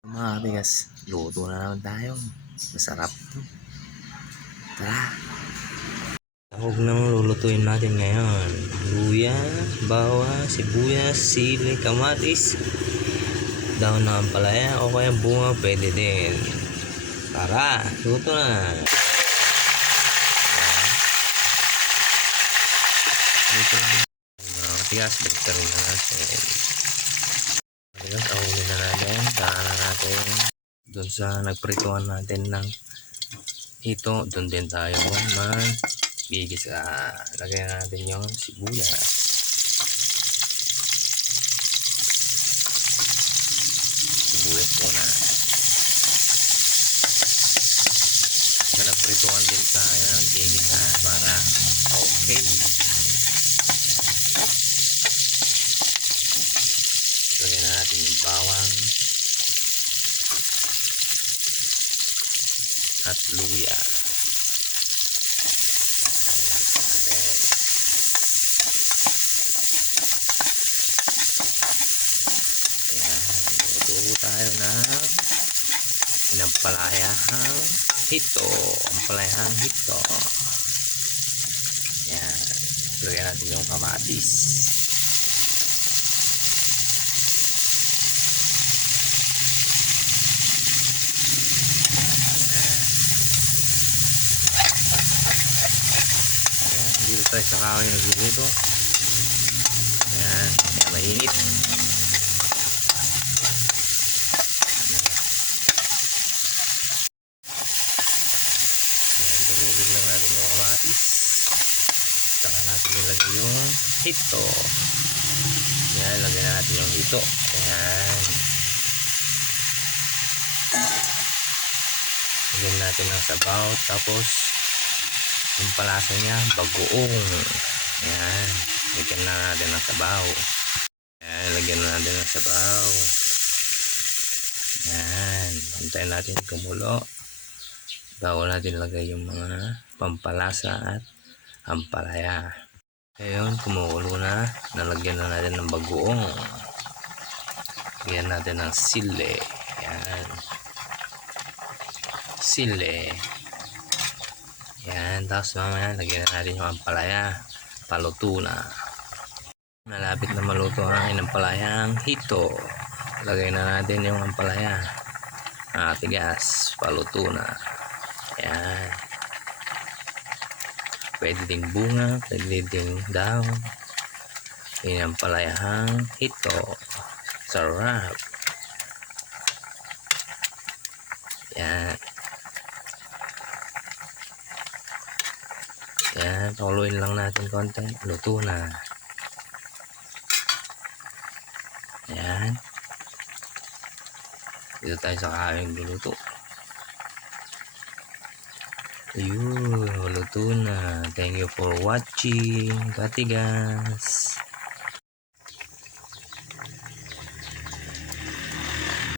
Mga kabigas, luto na naman tayo. Masarap to. Tara. Sahog nang lulutuin natin ngayon. Luya, bawang, sibuyas, sili, kamatis, daon ng ampalaya o kaya bunga pwede din. Tara, luto na. Luto na. Mga kabigas, baliktad rin na natin. Ngayon, ahulin na natin. Saan na natin. Doon sa nagprituan natin ng ito, doon din tayo gigisa. Lagyan natin yung sibuyas. Sibuyas muna. So, nagprituan din tayo ng gigisa para okay. Lagyan na natin yung bawang at luya. Luto tayo ng inampalayahang hito. Ampalayahang hito. Yan. Lagyan natin yung kamatis. Yan. Dito tayo sa kawin nagluluto. Yan. Kaya mainit. Durugin lang natin yung kamatis. Saka natin ilagay yung hito. Yan, lagyan na natin yung hito. Yan. Lagyan natin ng sabaw. Tapos yung palasa niya bagoong. Yan. Lagyan na natin ng sabaw. Yan, lagyan na natin ng sabaw. Yan. Antayin natin kumulo. Bago natin lagay yung mga pampalasa at ampalaya. Ngayon, kumukulo na. Nalagyan na natin ng bagoong. Lagyan natin ng sili. Yan. Sili. Yan. Tapos mamaya, lagyan na natin yung ampalaya. Paluto na. Malapit na maluto ang inampalayang hito. Lagay na natin yung ampalaya. Tigas. Paluto na. Yan. Pwede ding bunga, pwede ding daon. Inampalayahang hito. Sarap. Yan. Yan. Pakuluin lang natin konti. Luto na. Yan. Dito tayo sa kawing luluto. Ayun, luto na. Thank you for watching. Katigas.